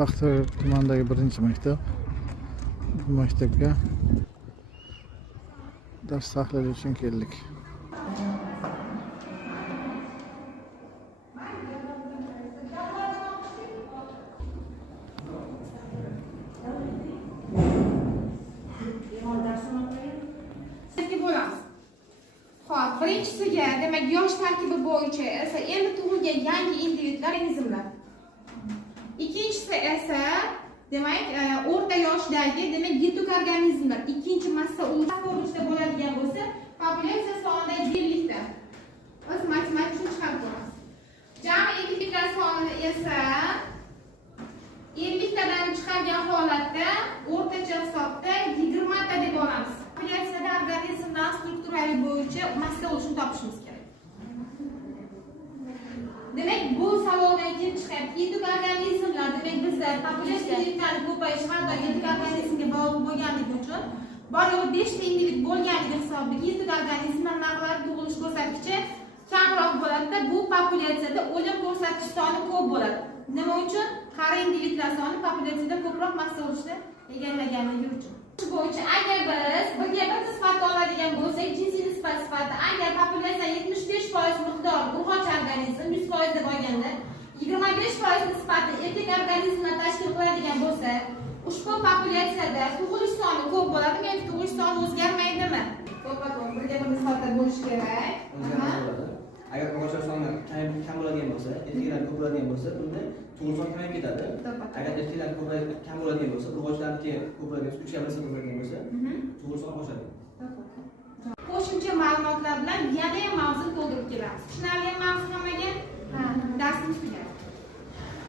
Paxta tumanidagi birinchi maktab. Bu maktabga dars tahlili uchun keldik. Birinchisiga, demak, yosh tarkibi bo'yicha esa endi tug'ilgan yangi individlar organizmlar. Ikkinchisi esa, demak, o'rta yoshdagi, demak, yetuk organizmlar. Ikkinchi massa ko'rinishda bo'ladigan bo'lsa, populyatsiya sonidagi birlikda. Biz matematik shuni chiqarib ko'ramiz. Jami individlar sonini esa 50 tadan chiqargan holatda o'rtacha hisobda 20 ta deb olamiz. Populyatsiyada organizmdan strukturali bo'yicha massa bo'lishini topishimiz kerak. Demak, bu savoldan kelib chiqadi. Yetuk organizmlar, demak, bizda populyatsiya individlari ko'payishi har doim yetuk organizmga bog'liq bo'lganligi uchun bor yo'q 5 ta individ bo'lganligi hisobiga yetuk organizmlar naqlari tug'ilish ko'rsatkichi kamroq bo'ladi-da, bu populyatsiyada o'lim ko'rsatkich soni ko'p bo'ladi. Nima uchun? Qari individlar soni populyatsiyada ko'proq massa bo'lishni egallaganligi uchun. Shu bo'yicha agar biz birga bir nisbatni oladigan bo'lsak, jinsiy nisbat sifatida agar populyatsiya 75% miqdor urg'ochi organizm 100% deb olganda 25% nisbatda erkak organizmlar tashkil qiladigan bo'lsa, ushbu populyatsiyada tug'ilish soni ko'p bo'ladimi yoki tug'ilish soni o'zgarmaydimi? To'ppa-to'g'ri birga bir nisbatda bo'lishi kerak. Agar urg'ochlar soni kam bo'ladigan bo'lsa, erkaklar ko'p bo'ladigan bo'lsa, unda tug'ilish soni kamayib ketadi. Agar erkaklar kam bo'ladigan bo'lsa, urg'ochlarniki ko'p bo'ladigan bo'lsa, 3 ga 1 bo'ladigan bo'lsa, tug'ilish soni oshadi. Qo'shimcha ma'lumotlar bilan yana ham mavzu to'ldirib kelamiz. Tushunarli mavzu hammaga? Ha, darsimiz tugadi.